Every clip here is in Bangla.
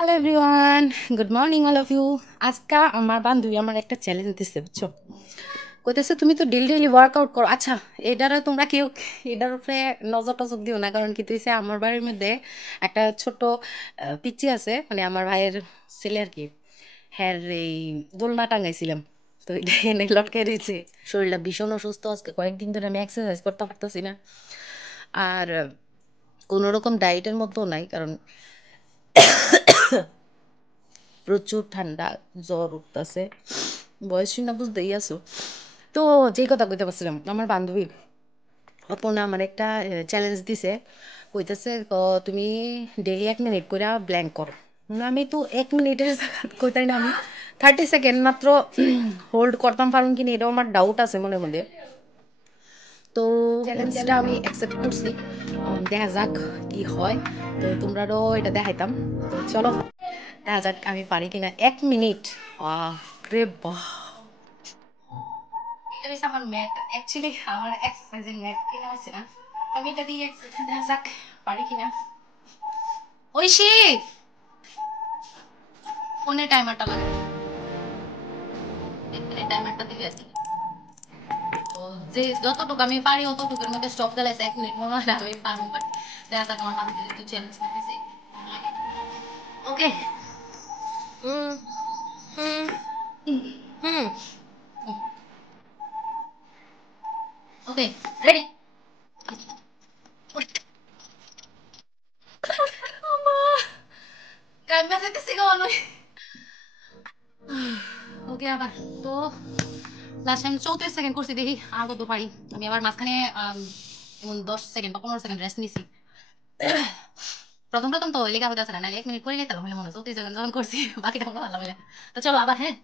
Hello everyone, good morning all of you. আজকে আমার বান্ধবী আমার একটা চ্যালেঞ্জ দিচ্ছে, বুঝছো? কইতেছে তুমি তো ডেলি ডেলি ওয়ার্কআউট করো। আচ্ছা, এটারে তোমরা কেউ এটার উপরে নজর টজর দিও না, কারণ কি হইছে, আমার বাড়ির মধ্যে একটা ছোট পিচ্চি আছে, মানে আমার ভাইয়ের ছেলে আর কি। হ্যাঁ, এই দোলনা টাঙাইছিলাম, তো এটা এনে লটকে দিয়েছে। শরীরটা ভীষণ অসুস্থ, আজকে কয়েকদিন ধরে আমি এক্সারসাইজ করতে পারতেছি না। আর কোনো রকম ডায়েটের মধ্যেও নাই, কারণ প্রচুর ঠান্ডা, জ্বর উঠতেছে, বয়স শুনে বুঝতেই আছো। তো যেই কথা কইতে পারছিলাম, আমার বান্ধবী অপর্ণা আমার একটা চ্যালেঞ্জ দিছে। কইতেছে তুমি ডেইলি 1 মিনিট করে ব্ল্যাঙ্ক করো। আমি তো 1 মিনিটের কইতাই না, আমি 30 সেকেন্ড মাত্র হোল্ড করতাম পারুন কিনা, এটাও আমার ডাউট আছে মনের মধ্যে। তো চ্যালেঞ্জটা আমি অ্যাকসেপ্ট করছি, দেখা যাক কি হয়। তো তোমরাও এটা দেখাইতাম, তো চলো দেখা যাক আমি পারি কিনা 1 মিনিট। রে বাহ, এটা হচ্ছে আমার ম্যাথ, অ্যাকচুয়ালি আমার এক্সারসাইজের ম্যাথ কিনা হয়েছে না। আমি এটা দিয়ে দেখা যাক পারি কিনা। ঐশী, ফোনে টাইমারটা লাগে, টাইমারটা দিলে আর কি। তো যে যতটুকু আমি পারি অতটুকুর মধ্যে স্টপ দিলাইছে, 1 মিনিট মনে হয় না আমি পারবো, বাট দেখা যাক আমার হাতে যদি চ্যালেঞ্জ দিতেছে। ওকে, হুম হুম হুম ওকে, রেডি। কান্না যেতেছে গো অনেক। ওকে, আবার তো লাস্ট টাইম 34 সেকেন্ড করছি, দেখি আর কত পারি। আমি আবার মাঝখানে এমন 10 সেকেন্ড বা 15 সেকেন্ড রেস্ট নিছি। প্রথম প্রথম তো লেখা হতে আসে না, 1 মিনিট করে গেতাম মনে মনে 34 সেকেন্ড যখন করছি, বাকিটা মনে ভালো বলে। তো চলো আবার, হ্যাঁ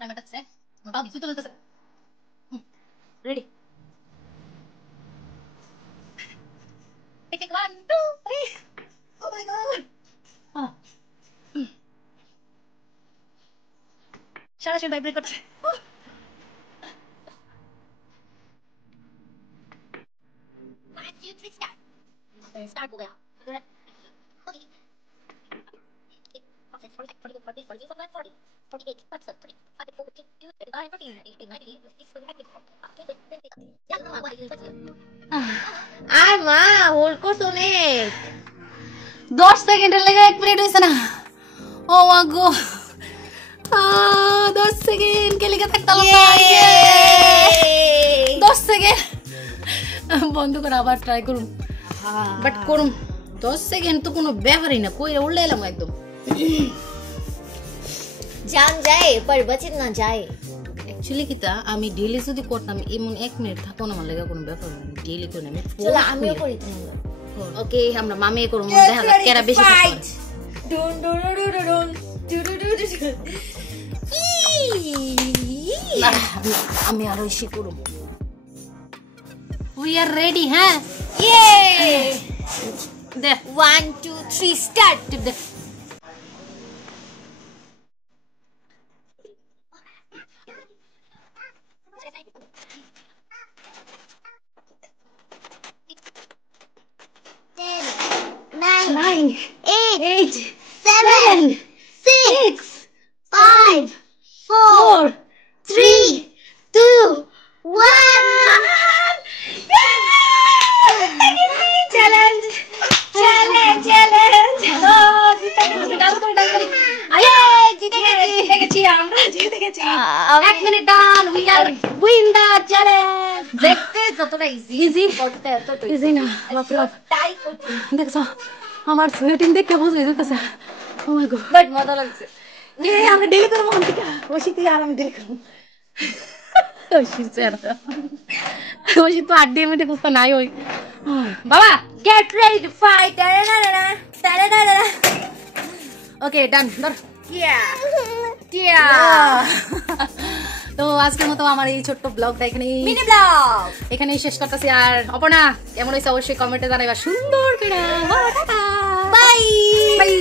টাইম আছে, বাবা কিছু তো বলতেছে। Ready, take 1 2 3। Oh my God, সারা শরীর ভাইব্রেট করছে। স্টার্ট हो गया। আর মা, হোল্ড করছো অনেক, 10 সেকেন্ডের লেগে 1 মিনিট হয়েছে না। ও মা গো, 10 সেকেন্ড কে লেগে থাকতাম, 10 সেকেন্ড বন্ধ করে আবার ট্রাই করুন, বাট করুন। 10 সেকেন্ড তো কোনো ব্যাপারই না, কই উল্লে এলাম একদম। जान जाए पर बचत ना जाए। অ্যাকচুয়ালি কিতা আমি ডেইলি যদি করতাম এমন 1 মিনিট থাকো না, আমার লেগে কোনো ব্যাপার না, ডেইলি করে আমি। চলো আমিও করি তাহলে। ওকে, আমরা মামে করব, দেখা যাক কেরা বেশি করে। Dune Dune Dune Dune Dune Dune Dune. আমি আরো বেশি করব। উই আর রেডি, হ্যাঁ ये দে 1 2 3 स्टार्ट। টিপ দে। Nine, 8, 7, 6, 5, 4, 3, 2, 1. Challenge, challenge, challenge. Dance করি, ডান্স করি। আয়ে, জিতে গেছি আমরা, জিতে গেছি। 1 minute done, we are win the challenge. দেখতে যতটা ইজি ইজি করতে এতটা ইজি না, বাপরে বাপ। টাই করতে দেখছো আমার সোয়েটিং দেখতে বুঝে যেতেছে। ও মাই গড, বাট মজা লাগছে। আমরা ডেলি করবো অন্তিকা, ওষিতে আর আমি ডেলি করবো। ওষিত ওষিত তো 8 মিনিটে বুঝতে নাই ওই বাবা। Get ready to fight. টারারারা টারারারা। ওকে ডান, ধর। ইয়া ইয়া তো আজকের মতো আমার এই ছোট্ট ব্লগটা মিনি ব্লগ এখানেই শেষ করতেছি। আর অপর্ণা কেমন হয়েছে অবশ্যই কমেন্টে জানাইবা সুন্দর করে। Bye bye.